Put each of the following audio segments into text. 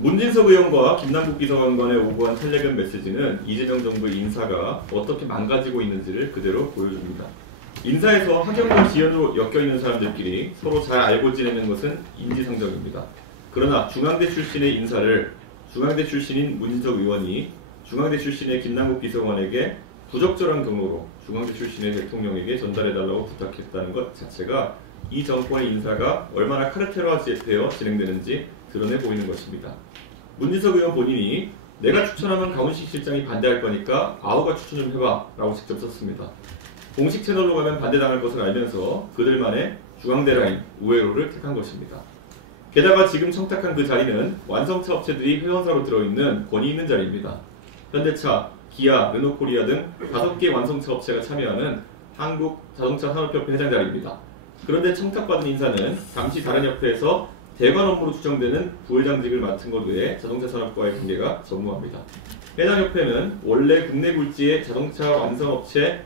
문진석 의원과 김남국 비서관관의 오고한 텔레그램 메시지는 이재명 정부의 인사가 어떻게 망가지고 있는지를 그대로 보여줍니다. 인사에서 학연과 지연으로 엮여있는 사람들끼리 서로 잘 알고 지내는 것은 인지상정입니다. 그러나 중앙대 출신의 인사를 중앙대 출신인 문진석 의원이 중앙대 출신의 김남국 비서관에게 부적절한 경로로 중앙대 출신의 대통령에게 전달해달라고 부탁했다는 것 자체가 이 정권의 인사가 얼마나 카르텔화되어 진행되는지 드러내 보이는 것입니다. 문진석 의원 본인이 내가 추천하면 강훈식 실장이 반대할 거니까 아우가 추천 좀 해봐 라고 직접 썼습니다. 공식 채널로 가면 반대당할 것을 알면서 그들만의 중앙대 라인 우회로를 택한 것입니다. 게다가 지금 청탁한 그 자리는 완성차 업체들이 회원사로 들어있는 권위 있는 자리입니다. 현대차, 기아, 르노코리아 등 5개 완성차 업체가 참여하는 한국자동차산업협회 회장 자리입니다. 그런데 청탁받은 인사는 잠시 다른 협회에서 대관 업무로 추정되는 부회장직을 맡은 것 외에 자동차 산업과의 관계가 전무합니다. 해당 협회는 원래 국내 굴지의 자동차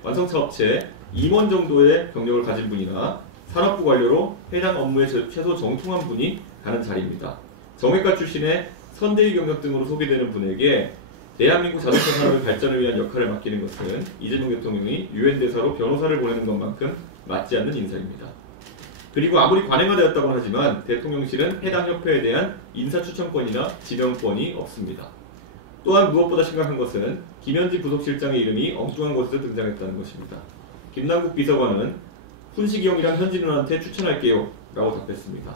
완성차 업체 임원 정도의 경력을 가진 분이나 산업부 관료로 해당 업무에 최소 정통한 분이 가는 자리입니다. 정외과 출신의 선대위 경력 등으로 소개되는 분에게 대한민국 자동차 산업의 발전을 위한 역할을 맡기는 것은 이재명 대통령이 유엔 대사로 변호사를 보내는 것만큼 맞지 않는 인사입니다. 그리고 아무리 관행화되었다고 하지만 대통령실은 해당 협회에 대한 인사추천권이나 지명권이 없습니다. 또한 무엇보다 심각한 것은 김현지 부속실장의 이름이 엉뚱한 곳에서 등장했다는 것입니다. 김남국 비서관은 훈식이 형이랑 현지 누나한테 추천할게요 라고 답했습니다.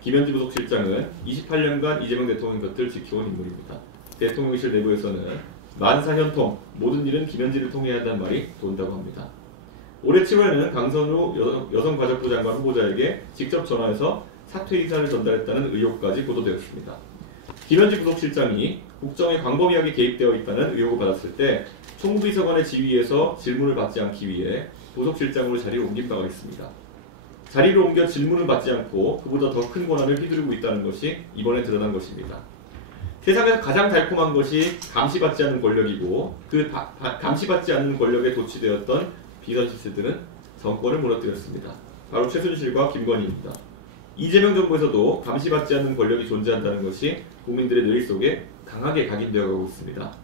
김현지 부속실장은 28년간 이재명 대통령 곁을 지켜온 인물입니다. 대통령실 내부에서는 만사현통, 모든 일은 김현지를 통해야 한다는 말이 돈다고 합니다. 올해 7월에는 강선우 여성가족부 장관 후보자에게 직접 전화해서 사퇴 의사를 전달했다는 의혹까지 보도되었습니다. 김현지 부속실장이 국정에 광범위하게 개입되어 있다는 의혹을 받았을 때 총무비서관의 지위에서 질문을 받지 않기 위해 부속실장으로 자리를 옮긴 바가 있습니다. 자리를 옮겨 질문을 받지 않고 그보다 더 큰 권한을 휘두르고 있다는 것이 이번에 드러난 것입니다. 세상에서 가장 달콤한 것이 감시받지 않는 권력이고 그 감시받지 않는 권력에 도취되었던 비선실세들은 정권을 무너뜨렸습니다. 바로 최순실과 김건희입니다. 이재명 정부에서도 감시받지 않는 권력이 존재한다는 것이 국민들의 뇌리 속에 강하게 각인되어 가고 있습니다.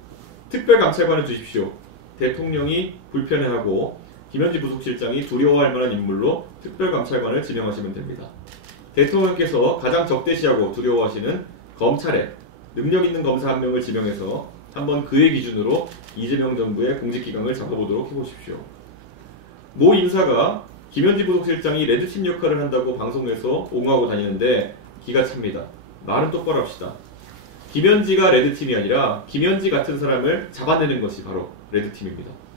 특별감찰관을 주십시오. 대통령이 불편해하고 김현지 부속실장이 두려워할 만한 인물로 특별감찰관을 지명하시면 됩니다. 대통령께서 가장 적대시하고 두려워하시는 검찰에 능력 있는 검사 한 명을 지명해서 한번 그의 기준으로 이재명 정부의 공직기강을 잡아보도록 해보십시오. 모 인사가 김현지 부속실장이 레드팀 역할을 한다고 방송에서 옹호하고 다니는데 기가 찹니다. 말은 똑바로 합시다. 김현지가 레드팀이 아니라 김현지 같은 사람을 잡아내는 것이 바로 레드팀입니다.